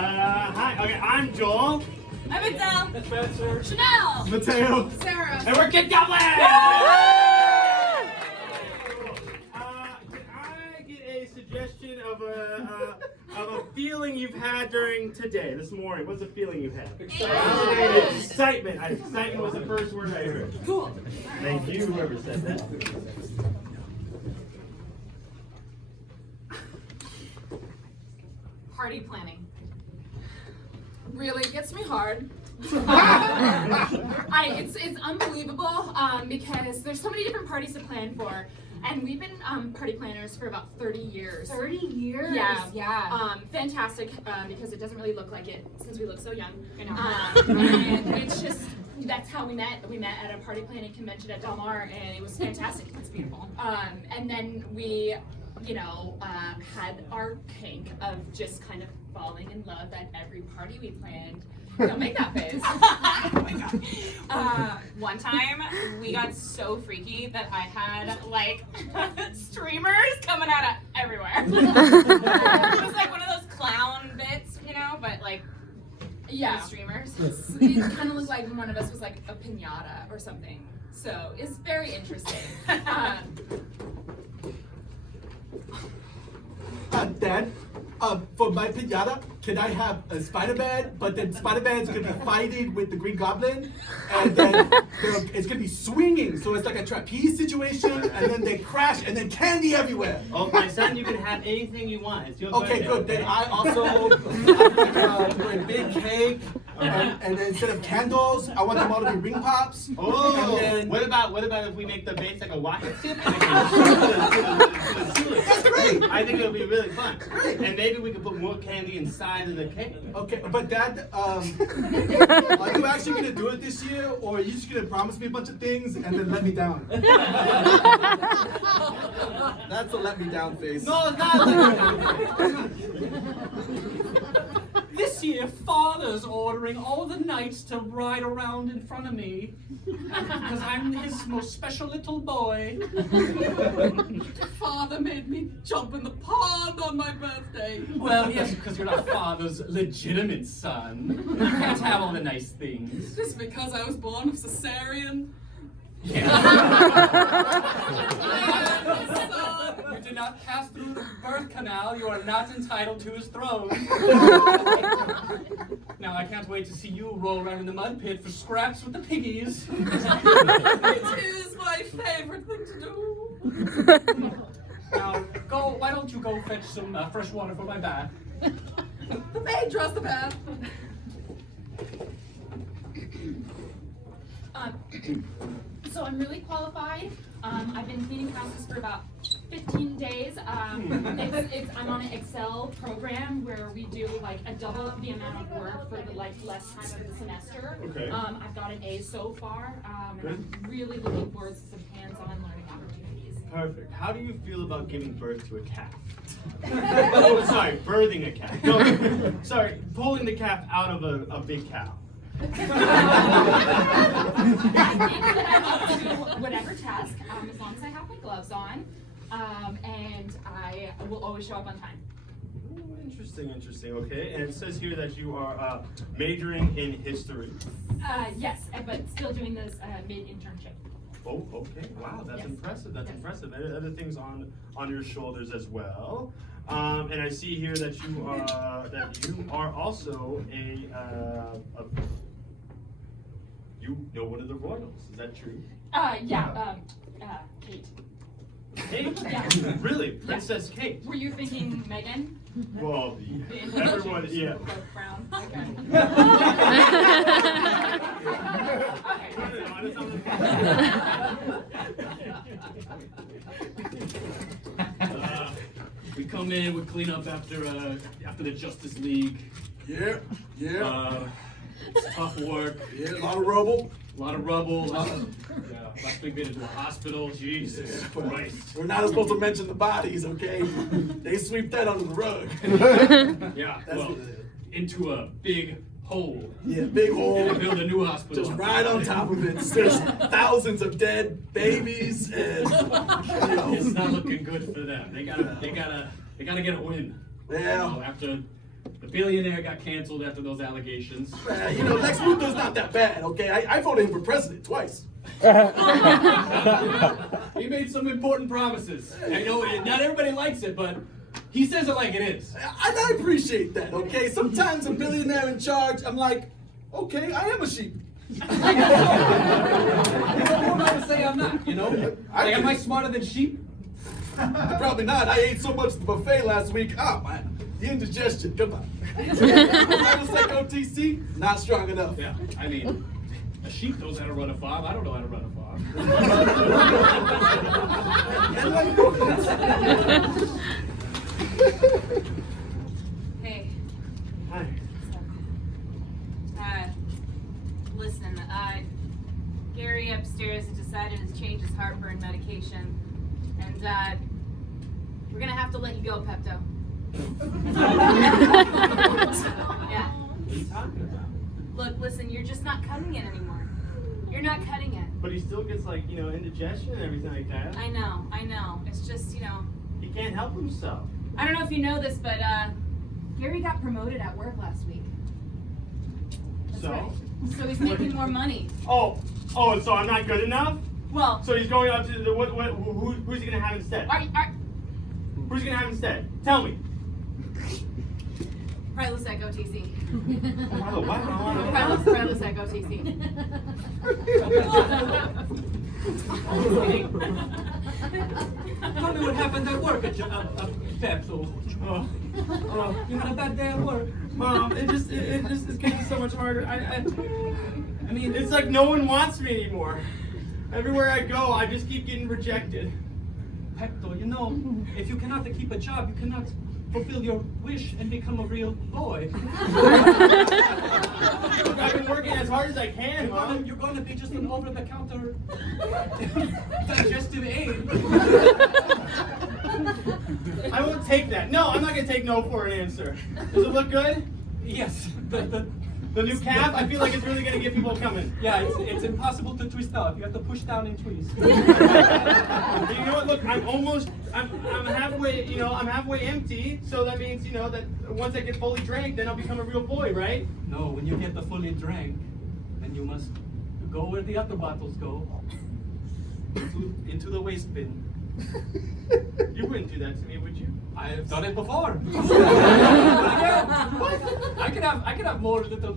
Hi. Okay, I'm Joel. I'm Adele. That's Spencer. Chanel. Mateo. Sarah. And we're Kid Goblin! Can I get a suggestion of a feeling you've had during today, this morning? What's the feeling you've had? Excitement. Excitement was the first word I heard. Cool. Thank you, whoever said that. Party planning. Really gets me hard. It's unbelievable because there's so many different parties to plan for, and we've been party planners for about 30 years. 30 years? Yeah. Fantastic because it doesn't really look like it since we look so young. And it's just, that's how we met. We met at a party planning convention at Del Mar, and it was fantastic. It's beautiful. And then we, had our kink of just kind of falling in love at every party we planned. Don't make that face. Oh my God. One time we got so freaky that I had like streamers coming out of everywhere. It was like one of those clown bits, but like Yeah. streamers. It kind of looked like one of us was like a piñata or something. So it's very interesting. Dad, for my pinata, can I have a Spider-Man? But then Spider-Man's gonna be fighting with the Green Goblin, and then it's gonna be swinging, so it's like a trapeze situation, and then they crash, and then candy everywhere. Oh, my son, you can have anything you want. It's your Okay, birthday, good. okay? Then I also have like a big cake, and then instead of candles, I want them all to be ring pops. Oh, and then, what about if we make the base like a rocket ship? That's great. I think it'll be really fun. Great. And maybe we could put more candy inside of the cake. Okay, but Dad, are you actually gonna do it this year, or are you just gonna promise me a bunch of things and then let me down? That's a let me down face. No, it's not. This year, Father's ordering all the knights to ride around in front of me because I'm his most special little boy. Father made me jump in the pond on my birthday. Well, yes, because you're not Father's legitimate son. You can't have all the nice things. Just because I was born of cesarean. You did not pass through the birth canal. You are not entitled to his throne. Now, I can't wait to see you roll around in the mud pit for scraps with the piggies. It is my favorite thing to do. Now, why don't you go fetch some fresh water for my bath? The maid draws the bath. So I'm really qualified. I've been cleaning houses for about 15 days. I'm on an Excel program where we do like a double the amount of work for the less time of the semester. Okay. I've got an A so far, and I'm really looking forward to some hands-on learning opportunities. Perfect. How do you feel about giving birth to a calf? Oh, sorry, birthing a calf. No, sorry, pulling the calf out of a big cow. I think that I will do whatever task, as long as I have my gloves on, and I will always show up on time. Ooh, interesting. Okay, and it says here that you are majoring in history. Yes, but still doing this mid-internship. Oh, okay. Wow, that's Yes. impressive. That's Yes. impressive. And other things on your shoulders as well. And I see here that you are also you know one of the royals. Is that true? Kate. Kate? Yeah. Really? Princess Kate? Were you thinking Megan? Well, The introduction everyone, was yeah. both brown. Okay. We come in, we clean up after the Justice League. Yeah. It's tough work. Yeah, a lot of rubble. A lot of rubble. Last week been into a hospital. Jesus Christ. We're not supposed to mention the bodies, okay? They sweep that under the rug. Yeah, That's well, what it is. into a big hole. Yeah, big And hole. they build a new hospital. Just right on top of it. There's thousands of dead babies, and It's not looking good for them. They gotta get a win. Yeah. After The billionaire got canceled after those allegations. You know, Lex Luthor's not that bad, okay? I voted him for president twice. He made some important promises. I know not everybody likes it, but he says it like it is. And I appreciate that, okay? Sometimes a billionaire in charge, I'm like, okay, I am a sheep. You know, who am I to say I'm not, you know? Like, am I smarter than sheep? Probably not. I ate so much at the buffet last week. Ah, man. The indigestion, come on. Looks like OTC, not strong enough. Yeah, I mean, a sheep knows how to run a farm. I don't know how to run a farm. Hey, Hi. listen, Gary upstairs has decided to change his heartburn medication, and we're gonna have to let you go, Pepto. Yeah. What are you talking about? Look, listen, you're just not cutting it anymore. You're not cutting it. But he still gets like, you know, indigestion and everything like that. I know. It's just, you know, He can't help himself. I don't know if you know this, but Gary got promoted at work last week. That's So? right. So he's making more money. Oh, so I'm not good enough? Well, So he's going up to the who's he gonna have instead? Who's he gonna have instead? Tell me. Prilosec OTC. Oh, what? Prilosec OTC. Tell me what happened at work at Pepto. Oh, You had a bad day at work. Mom, it just is getting so much harder. I mean, it's like no one wants me anymore. Everywhere I go, I just keep getting rejected. Pepto, you know, if you cannot keep a job, you cannot fulfill your wish and become a real boy. Look, I've been working as hard as I can, Mom. You're gonna be just an over-the-counter digestive aid. I won't take that. No, I'm not gonna take no for an answer. Does it look good? Yes, The new cap? I feel like it's really gonna get people coming. yeah, it's impossible to twist out. You have to push down and twist. You know what? Look, I'm halfway. You know, I'm halfway empty. So that means, you know, that once I get fully drank, then I'll become a real boy, right? No, when you get the fully drank, then you must go where the other bottles go. Into the waste bin. You wouldn't do that to me, would you? I have done it before. I could have more little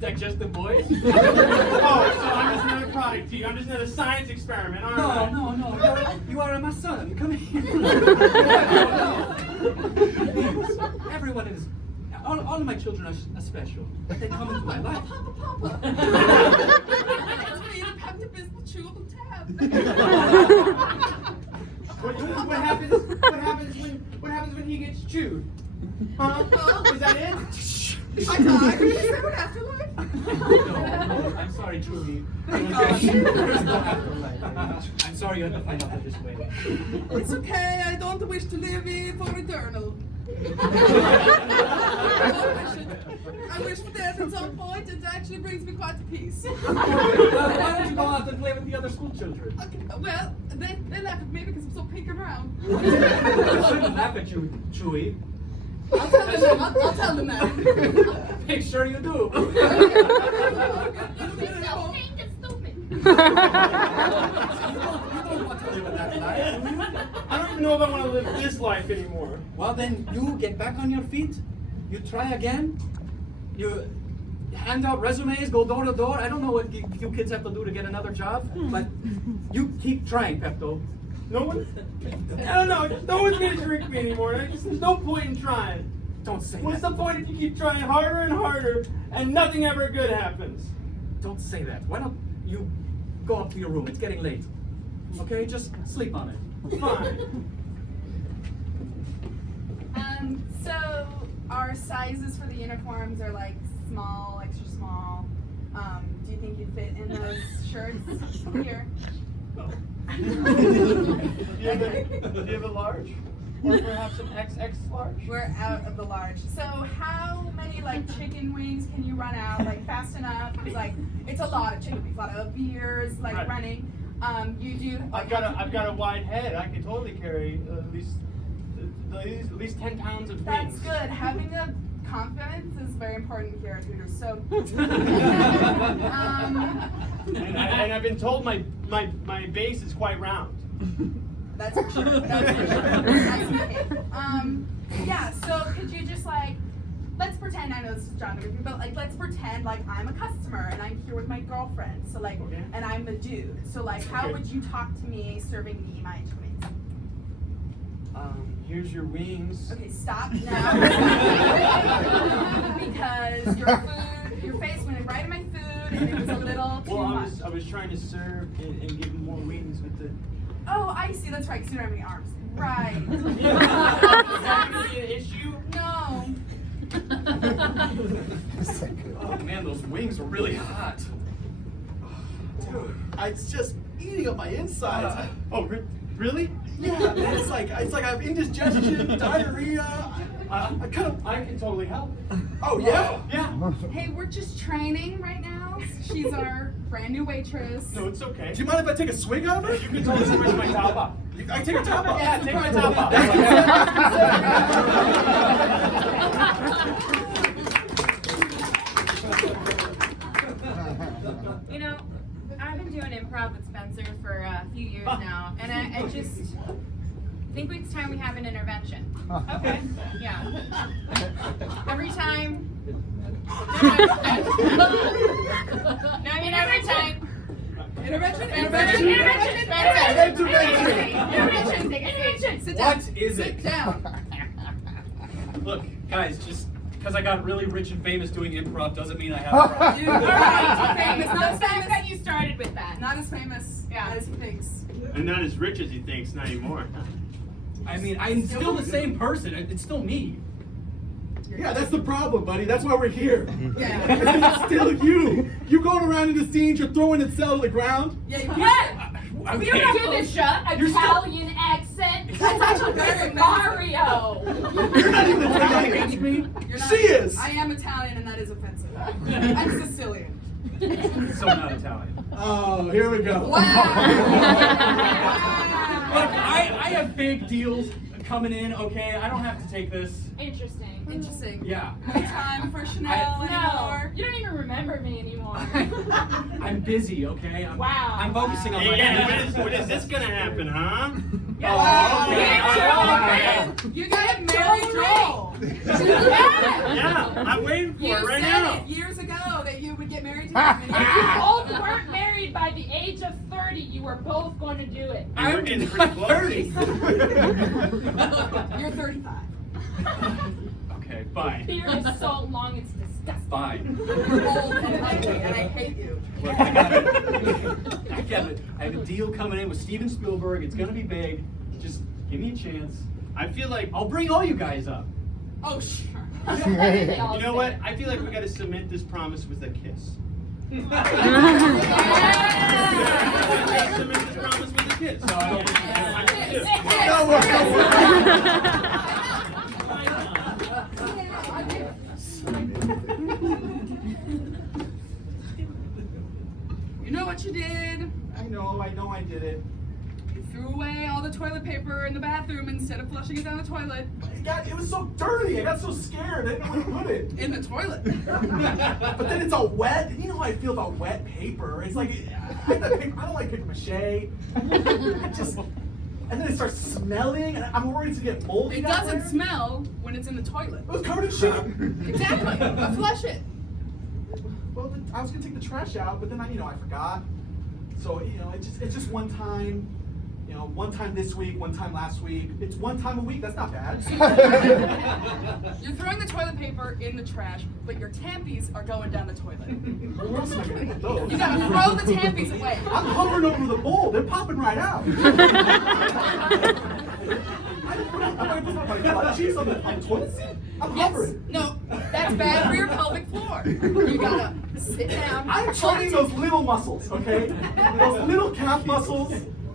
digestive boys. Oh, so I'm just another product to you. I'm just another science experiment, aren't I? No. You are my son. Come here. Please. Everyone is. All of my children are special. They come into my life. Papa. That's me, the Pepto-Bismol chewable tab. What happens when he gets chewed? Huh? Is that it? I died. Is there an afterlife? No, I'm sorry, truly. There's no afterlife. I'm sorry you had to find out this way. It's okay. I don't wish to live for eternal. I wish for death at some point. It actually brings me quite a peace. Why don't you go out and play with the other school children? Well, they laugh at me because I'm so pink and round. I shouldn't laugh at you, Chewy. I'll tell them that. Make sure you do. So pink and stupid. You don't want to live in that life. I don't even know if I want to live this life anymore. Well, then you get back on your feet. You try again. You hand out resumes, go door to door. I don't know what you kids have to do to get another job, but you keep trying, Pepto. No one? I don't know. No one's gonna drink me anymore. There's no point in trying. Don't say What's that. the point if you keep trying harder and harder and nothing ever good happens? Don't say that. Why don't you go up to your room? It's getting late. Okay, just sleep on it. Fine. So our sizes for the uniforms are like small, extra small. Do you think you'd fit in those shirts here? Do you have a large? Or perhaps an XX large? We're out of the large. So how many like chicken wings can you run out like fast enough? Because like it's a lot of chicken wings, a lot of beers like Right. running. You do. I've got a wide head. I could totally carry at least at least 10 pounds of That's wings. good. Having a confidence is very important here at Hooters. So, And I've been told my base is quite round. that's for sure. That's for sure. Nice and cake. Yeah. So could you just like, let's pretend, I know this is John, but like let's pretend like I'm a customer and I'm here with my girlfriend. So like, Okay. and I'm the dude. So like, how Okay. would you talk to me serving me my wings? Here's your wings. Okay, stop now. Because your face went right in my food and it was a little too Well, much. I was trying to serve and give him more wings with the. Oh, I see. That's right. 'Cause you don't have any arms. Right. Is that gonna be an issue? No. Oh man, those wings are really hot. Dude, it's just eating up my insides. Really? Yeah, man, it's like I have indigestion, diarrhea. I kind of. I can totally help. Oh yeah. Yeah. Hey, we're just training right now. She's our brand new waitress. No, it's okay. Do you mind if I take a swig out of it? You can totally see where's my top off. I take a top off. Yeah, take my top off. You know, I've been doing improv with Spencer for a few years now, and I just think it's time we have an intervention. Okay. Yeah. Every time. No, I mean every time. Intervention. Intervention. Sit down. What is it? Sit down. Look, guys, just because I got really rich and famous doing improv doesn't mean I have a problem. Dude, all right. Famous. It's Not not as fact famous. that you started with that. Not as famous as he thinks. And not as rich as he thinks, not anymore. I mean, I'm still the same person. It's still me. Yeah, that's the problem, buddy. That's why we're here. Yeah. It's still you. You going around in the scenes, you're throwing it cell to the ground. Yeah. You What? Okay. We don't do this Italian accent. That's actually very Mario. You're not even Italian against me. You're not, She is. I am Italian, and that is offensive. I'm Sicilian. So not Italian. Oh, here we go. Look, I have big deals coming in, okay? I don't have to take this. Interesting. Interesting. Yeah. No time for Chanel No, anymore. you don't even remember me anymore. I'm busy, okay? Wow. I'm focusing on my When is this gonna happen, huh? You gotta marry Joel. Yeah, I'm waiting for You it right said now. it years ago that you would get married to him. If you both weren't married by the age of 30, you were both going to do it. And we're getting pretty close. You're 35. Okay, fine. Beard is so long, it's disgusting. Fine. You're old and ugly, and I hate you. Look, I have a deal coming in with Steven Spielberg. It's gonna be big. Just give me a chance. I feel like, I'll bring all you guys up. Oh, sure. you know what? I feel like we gotta cement this promise with a kiss. Cement this promise with a kiss. So I You know what you did? I know I did it. You threw away all the toilet paper in the bathroom instead of flushing it down the toilet. It was so dirty. I got so scared. I didn't know where to put it. In the toilet. But then it's all wet. And you know how I feel about wet paper. It's like, I don't like paper mache. It just, and then it starts smelling, and I'm worried to get moldy. It down doesn't there. smell when it's in the toilet. It was covered in shit. Exactly. But flush it. Well, I was gonna take the trash out, but then I forgot. So it's just one time. One time this week, one time last week. It's one time a week. That's not bad. You're throwing the toilet paper in the trash, but your tampies are going down the toilet. Where else am I gonna put those? You gotta throw the tampies away. I'm hovering over the bowl. They're popping right out. I'm gonna put my butt cheeks on the toilet seat. I'm hovering. No, that's bad for your pelvic floor. You gotta sit down. I'm training those little muscles, okay? Those little calf muscles.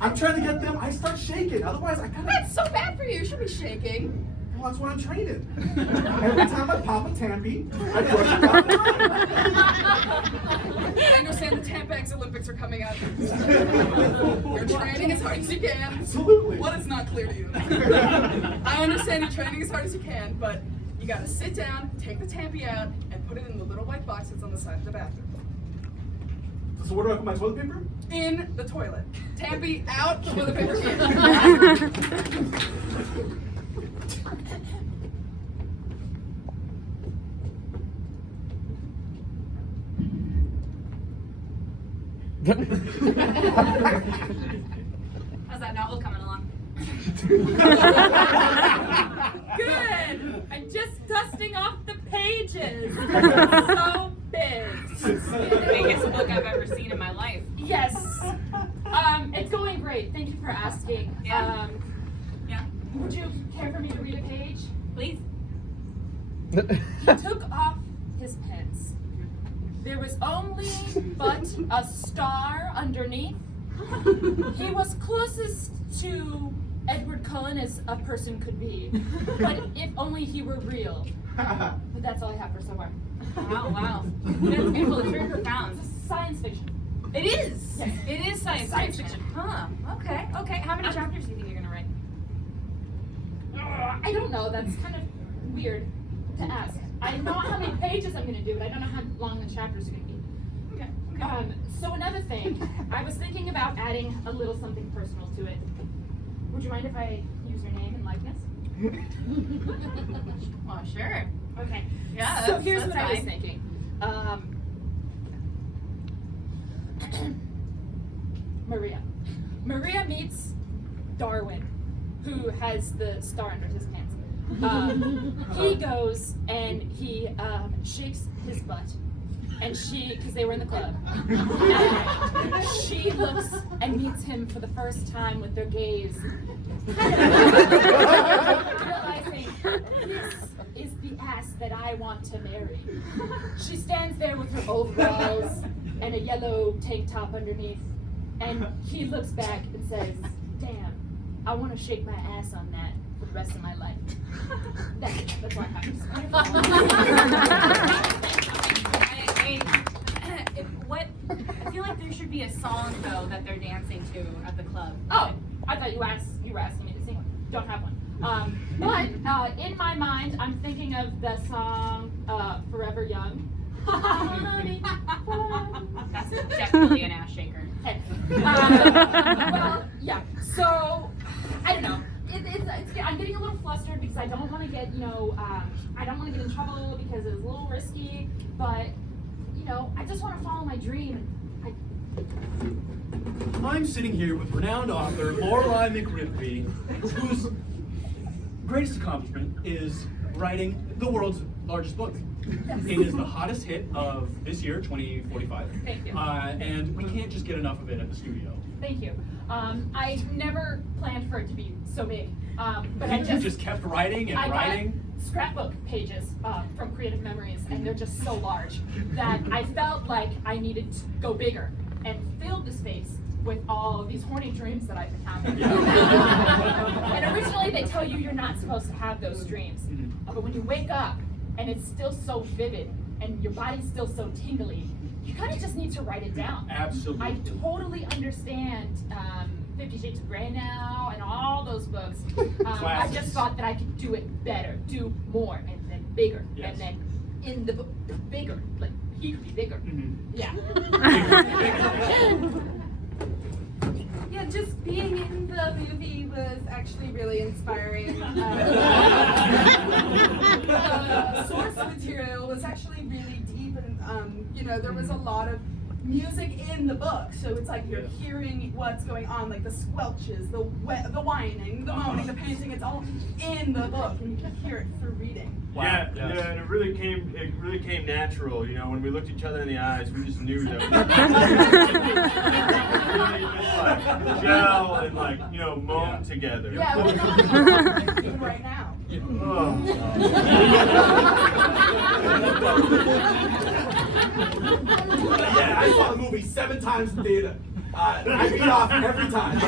I'm trying to get them. I start shaking. Otherwise, I kind of. That's so bad for you. You should be shaking. That's what I'm training. Every time I pop a tampy, I brush it down the line. I understand the Tampax Olympics are coming up. You're training as hard as you can. Absolutely. What is not clear to you? I understand you're training as hard as you can, but you gotta sit down, take the tampy out, and put it in the little white box that's on the side of the bathroom. So where do I put my toilet paper? In the toilet. Tampy out, toilet paper in. How's that novel coming along? Good. I'm just dusting off the pages. It's so big. It's the biggest book I've ever seen in my life. Yes. It's going great. Thank you for asking. Yeah. Yeah. Would you care for me to read a page? Please. He took off his pants. There was only but a star underneath. He was closest to Edward Cullen as a person could be, but if only he were real. But that's all I have for so far. Wow, wow. That's beautiful. It's very profound. It's science fiction. It is. Yes. It is science fiction. Huh. Okay. Okay. How many chapters do you think you're gonna write? I don't know. That's kind of weird to ask. I know how many pages I'm going to do, but I don't know how long the chapters are going to be. Okay. Okay. So another thing, I was thinking about adding a little something personal to it. Would you mind if I use your name and likeness? Well, sure. Okay. Yeah. So here's that's what I was fine. thinking. Maria meets Darwin, who has the star under his pants. He goes and he shakes his butt, and she, because they were in the club, and she looks and meets him for the first time with their gaze, realizing this is the ass that I want to marry. She stands there with her overalls and a yellow tank top underneath, and he looks back and says, "Damn, I want to shake my ass on that for the rest of my life." That's why I feel like there should be a song though that they're dancing to at the club. Oh, I thought you were asking me to sing one. Don't have one. But in my mind, I'm thinking of the song "Forever Young." That's definitely an ass shaker. Hey. Well, yeah. So I don't know. I'm getting a little flustered because I don't want to get, I don't want to get in trouble because it's a little risky. But I just want to follow my dream. I'm sitting here with renowned author Lorelei McRibby, whose greatest accomplishment is writing the world's largest book. It is the hottest hit of this year, 2045. Thank you. And we can't just get enough of it at the studio. Thank you. I never planned for it to be so big, but I You just kept writing and I writing. got scrapbook pages from Creative Memories, and they're just so large that I felt like I needed to go bigger and fill the space with all of these horny dreams that I've been having. And originally they tell you you're not supposed to have those dreams, but when you wake up and it's still so vivid and your body's still so tingly, you kind of just need to write it down. Absolutely. I totally understand 50 Shades of Grey now and all those books. I just thought that I could do it better, do more, and then bigger, Yes. and then in the book, bigger, like he could be bigger. Yeah. Yeah, just being in the movie was actually really inspiring. The source material was actually really deep, and there was a lot of music in the book, so it's like you're hearing what's going on, like the squelches, the whining, the moaning, the panting. It's all in the book, and you can hear it through reading. Wow. Yeah, Yes. yeah, and it really came natural. When we looked each other in the eyes, we just knew that we just gel and moan together. Yeah, we're not even right now. Yeah, I saw the movie 7 times in theater. I beat off every time.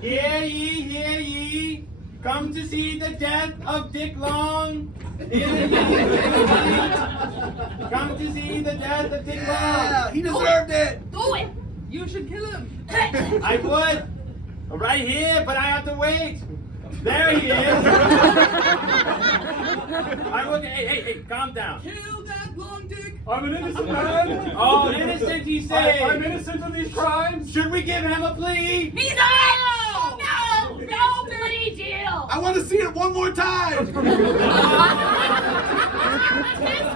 Hear ye, hear ye. Come to see the death of Dick Long. Hear ye, hear ye. Come to see the death of Dick Long. He deserved it. Do it! You should kill him. I would. Right here, but I have to wait. There he is. I will. Hey, calm down. Kill that long dick. I'm an innocent man. Oh, innocent, he say. I'm innocent of these crimes. Should we give him a plea? He's on! No! No plea deal! I want to see it one more time. This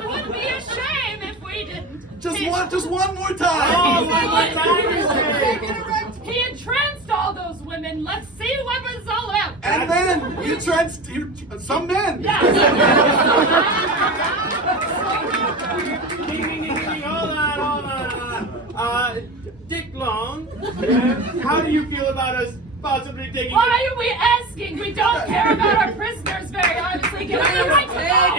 would be a shame if we didn't. Just one more time. Oh, one more time, you say. He entranced all those women. Let's see what it's all about. And then you some men. Hold on. Dick Long, how do you feel about us possibly taking... Why are we asking? We don't care about our prisoners very honestly. Give us the right to vote.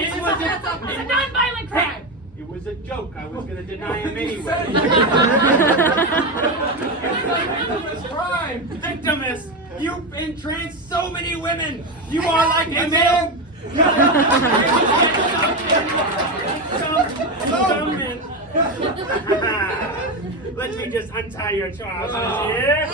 It's a non-violent crime. It was a joke. I was going to deny him anyway. Crime. Victimist, you entranced so many women. You are like a man. Some men. Let me just untie your trousers here.